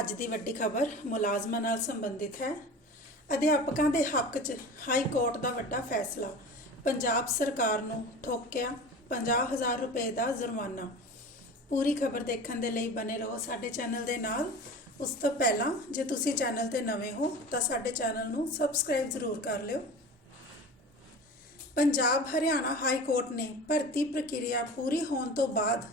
ਅੱਜ ਦੀ ਵੱਡੀ ਖਬਰ ਮੁਲਾਜ਼ਮਾਂ ਨਾਲ ਸੰਬੰਧਿਤ ਹੈ। ਅਧਿਆਪਕਾਂ ਦੇ ਹੱਕ 'ਚ ਹਾਈ ਕੋਰਟ ਦਾ ਵੱਡਾ ਫੈਸਲਾ। ਪੰਜਾਬ ਸਰਕਾਰ ਨੂੰ ਠੋਕਿਆ 50000 ਰੁਪਏ ਦਾ ਜੁਰਮਾਨਾ। ਪੂਰੀ ਖਬਰ ਦੇਖਣ ਦੇ ਲਈ ਬਨੇ ਰਹੋ ਸਾਡੇ ਚੈਨਲ ਦੇ ਨਾਲ। ਉਸ ਤੋਂ ਪਹਿਲਾਂ ਜੇ ਤੁਸੀਂ ਚੈਨਲ ਤੇ ਨਵੇਂ ਹੋ ਤਾਂ ਸਾਡੇ ਚੈਨਲ ਨੂੰ ਸਬਸਕ੍ਰਾਈਬ ਜ਼ਰੂਰ ਕਰ ਲਿਓ। ਪੰਜਾਬ ਹਰਿਆਣਾ ਹਾਈ ਕੋਰਟ ਨੇ ਭਰਤੀ ਪ੍ਰਕਿਰਿਆ ਪੂਰੀ ਹੋਣ ਤੋਂ ਬਾਅਦ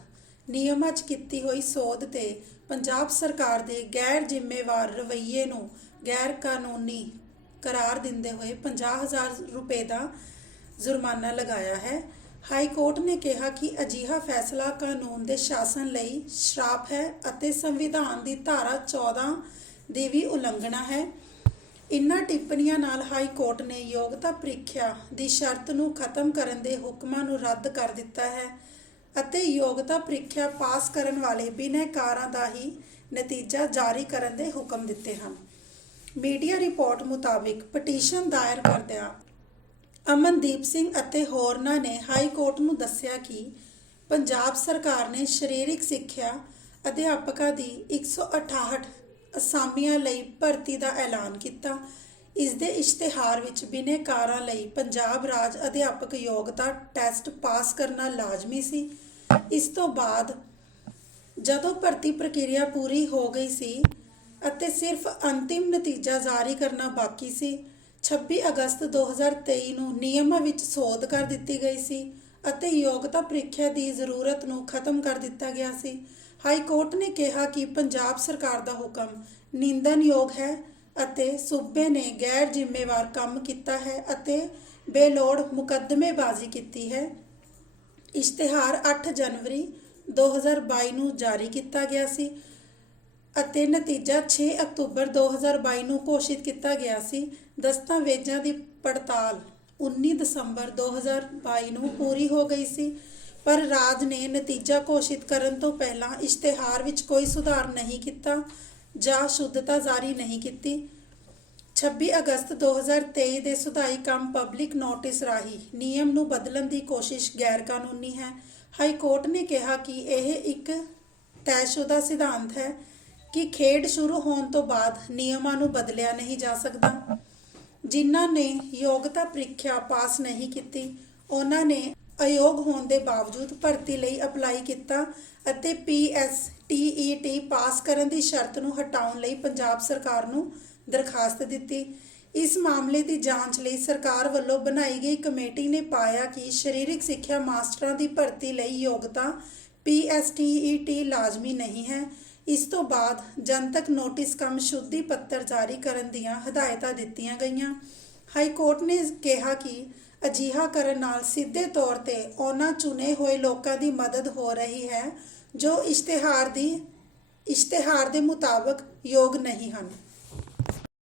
ਨਿਯਮਾਂ 'ਚ ਕੀਤੀ ਹੋਈ ਸੋਧ ਤੇ ਪੰਜਾਬ ਸਰਕਾਰ ਦੇ ਗੈਰ ਜ਼ਿੰਮੇਵਾਰ ਰਵੱਈਏ ਨੂੰ ਗੈਰ ਕਾਨੂੰਨੀ ਕਰਾਰ ਦਿੰਦੇ ਹੋਏ 50000 ਰੁਪਏ ਦਾ ਜੁਰਮਾਨਾ ਲਗਾਇਆ ਹੈ। ਹਾਈ ਕੋਰਟ ਨੇ ਕਿਹਾ ਕਿ ਅਜਿਹਾ ਫੈਸਲਾ ਕਾਨੂੰਨ ਦੇ ਸ਼ਾਸਨ ਲਈ ਸ਼ਰਾਪ ਹੈ ਅਤੇ ਸੰਵਿਧਾਨ ਦੀ ਧਾਰਾ 14 ਦੀ ਵੀ ਉਲੰਘਣਾ ਹੈ। ਇਨ੍ਹਾਂ ਟਿੱਪਣੀਆਂ ਨਾਲ ਹਾਈ ਕੋਰਟ ਨੇ ਯੋਗਤਾ ਪ੍ਰੀਖਿਆ ਦੀ ਸ਼ਰਤ ਨੂੰ ਖਤਮ ਕਰਨ ਦੇ ਹੁਕਮਾਂ ਨੂੰ ਰੱਦ ਕਰ ਦਿੱਤਾ ਹੈ। ਅਤੇ ਯੋਗਤਾ ਪ੍ਰੀਖਿਆ ਪਾਸ ਕਰਨ ਵਾਲੇ ਬਿਨੈਕਾਰਾਂ ਦਾ ਹੀ ਨਤੀਜਾ ਜਾਰੀ ਕਰਨ ਦੇ ਹੁਕਮ ਦਿੱਤੇ ਹਨ। ਮੀਡੀਆ ਰਿਪੋਰਟ ਮੁਤਾਬਿਕ ਪਟੀਸ਼ਨ ਦਾਇਰ ਕਰਦਿਆਂ ਅਮਨਦੀਪ ਸਿੰਘ ਅਤੇ ਹੋਰਨਾਂ ਨੇ ਹਾਈ ਕੋਰਟ ਨੂੰ ਦੱਸਿਆ ਕਿ ਪੰਜਾਬ ਸਰਕਾਰ ਨੇ ਸਰੀਰਕ ਸਿੱਖਿਆ ਅਧਿਆਪਕਾਂ ਦੀ 168 ਅਸਾਮੀਆਂ ਲਈ ਭਰਤੀ ਦਾ ਐਲਾਨ ਕੀਤਾ ਇਸ ਦੇ ਇਸ਼ਤਿਹਾਰ ਵਿੱਚ ਬਿਨੇਕਾਰਾਂ ਲਈ ਪੰਜਾਬ ਰਾਜ ਅਧਿਆਪਕ ਯੋਗਤਾ ਟੈਸਟ ਪਾਸ ਕਰਨਾ ਲਾਜ਼ਮੀ ਸੀ। ਇਸ ਤੋਂ ਬਾਅਦ ਜਦੋਂ ਭਰਤੀ ਪ੍ਰਕਿਰਿਆ ਪੂਰੀ ਹੋ ਗਈ ਸੀ ਅਤੇ ਸਿਰਫ ਅੰਤਿਮ ਨਤੀਜਾ ਜਾਰੀ ਕਰਨਾ ਬਾਕੀ ਸੀ 26 ਅਗਸਤ 2023 ਨੂੰ ਨਿਯਮਾਂ ਵਿੱਚ ਸੋਧ ਕਰ ਦਿੱਤੀ ਗਈ ਸੀ ਅਤੇ ਯੋਗਤਾ ਪ੍ਰੀਖਿਆ ਦੀ ਜ਼ਰੂਰਤ ਨੂੰ ਖਤਮ ਕਰ ਦਿੱਤਾ ਗਿਆ ਸੀ। ਹਾਈ ਕੋਰਟ ਨੇ ਕਿਹਾ ਕਿ ਪੰਜਾਬ ਸਰਕਾਰ ਦਾ ਹੁਕਮ ਨਿੰਦਨਯੋਗ ਹੈ ਅਤੇ ਸੂਬੇ ਨੇ ਗੈਰ ਜ਼ਿੰਮੇਵਾਰ ਕੰਮ ਕੀਤਾ ਹੈ ਅਤੇ ਬੇਲੋੜ ਮੁਕੱਦਮੇਬਾਜ਼ੀ ਕੀਤੀ ਹੈ। ਇਸ਼ਤਿਹਾਰ 8 ਜਨਵਰੀ 2022 ਨੂੰ ਜਾਰੀ ਕੀਤਾ ਗਿਆ ਸੀ ਅਤੇ ਨਤੀਜਾ 6 ਅਕਤੂਬਰ 2022 ਨੂੰ ਘੋਸ਼ਿਤ ਕੀਤਾ ਗਿਆ ਸੀ। ਦਸਤਾਵੇਜ਼ਾਂ ਦੀ ਪੜਤਾਲ 19 ਦਸੰਬਰ 2022 ਨੂੰ ਪੂਰੀ ਹੋ ਗਈ ਸੀ, ਪਰ ਰਾਜ ਨੇ ਨਤੀਜਾ ਘੋਸ਼ਿਤ ਕਰਨ ਤੋਂ ਪਹਿਲਾਂ ਇਸ਼ਤਿਹਾਰ ਵਿੱਚ ਕੋਈ ਸੁਧਾਰ ਨਹੀਂ ਕੀਤਾ। ਜਾਂ ਸ਼ੁੱਧਤਾ ਜਾਰੀ ਨਹੀਂ ਕੀਤੀ। 26 ਅਗਸਤ 2023 ਦੇ ਸੁਧਾਈ ਕੰਮ ਪਬਲਿਕ ਨੋਟਿਸ ਰਾਹੀਂ ਨਿਯਮ ਨੂੰ ਬਦਲਣ ਦੀ ਕੋਸ਼ਿਸ਼ ਗੈਰ ਕਾਨੂੰਨੀ ਹੈ। ਹਾਈ ਕੋਰਟ ਨੇ ਕਿਹਾ ਕਿ ਇਹ ਇੱਕ ਤੈਅਸ਼ੁਦਾ ਸਿਧਾਂਤ ਹੈ ਕਿ ਖੇਡ ਸ਼ੁਰੂ ਹੋਣ ਤੋਂ ਬਾਅਦ ਨਿਯਮਾਂ ਨੂੰ ਬਦਲਿਆ ਨਹੀਂ ਜਾ ਸਕਦਾ। ਜਿਨ੍ਹਾਂ ਨੇ ਯੋਗਤਾ ਪ੍ਰੀਖਿਆ ਪਾਸ ਨਹੀਂ ਕੀਤੀ, ਉਹਨਾਂ ਨੇ ਅਯੋਗ ਹੋਣ ਦੇ ਬਾਵਜੂਦ ਭਰਤੀ ਲਈ ਅਪਲਾਈ ਕੀਤਾ ਅਤੇ ਪੀਐਸਟੀਈਟੀ ਪਾਸ ਕਰਨ ਦੀ ਸ਼ਰਤ ਨੂੰ ਹਟਾਉਣ ਲਈ ਪੰਜਾਬ ਸਰਕਾਰ ਨੂੰ ਦਰਖਾਸਤ ਦਿੱਤੀ। ਇਸ ਮਾਮਲੇ ਦੀ ਜਾਂਚ ਲਈ ਸਰਕਾਰ ਵੱਲੋਂ ਬਣਾਈ ਗਈ ਕਮੇਟੀ ਨੇ ਪਾਇਆ ਕਿ ਸਰੀਰਕ ਸਿੱਖਿਆ ਮਾਸਟਰਾਂ ਦੀ ਭਰਤੀ ਲਈ ਯੋਗਤਾ ਪੀਐਸਟੀਈਟੀ ਲਾਜ਼ਮੀ ਨਹੀਂ ਹੈ। ਇਸ ਤੋਂ ਬਾਅਦ ਜਨਤਕ ਨੋਟਿਸ ਕਮ ਸ਼ੁੱਧੀ ਪੱਤਰ ਜਾਰੀ ਕਰਨ ਦੀਆਂ ਹਦਾਇਤਾਂ ਦਿੱਤੀਆਂ ਗਈਆਂ। ਹਾਈ ਕੋਰਟ ਨੇ ਕਿਹਾ ਕਿ ਅਜਿਹਾ ਕਰਨ ਨਾਲ ਸਿੱਧੇ ਤੌਰ ਤੇ ਉਹਨਾਂ ਚੁਣੇ ਹੋਏ ਲੋਕਾਂ ਦੀ ਮਦਦ ਹੋ ਰਹੀ ਹੈ, ਜੋ ਇਸ਼ਤਿਹਾਰ ਦੀ ਇਸ਼ਤਿਹਾਰ ਦੇ ਮੁਤਾਬਕ ਯੋਗ ਨਹੀਂ ਹਨ।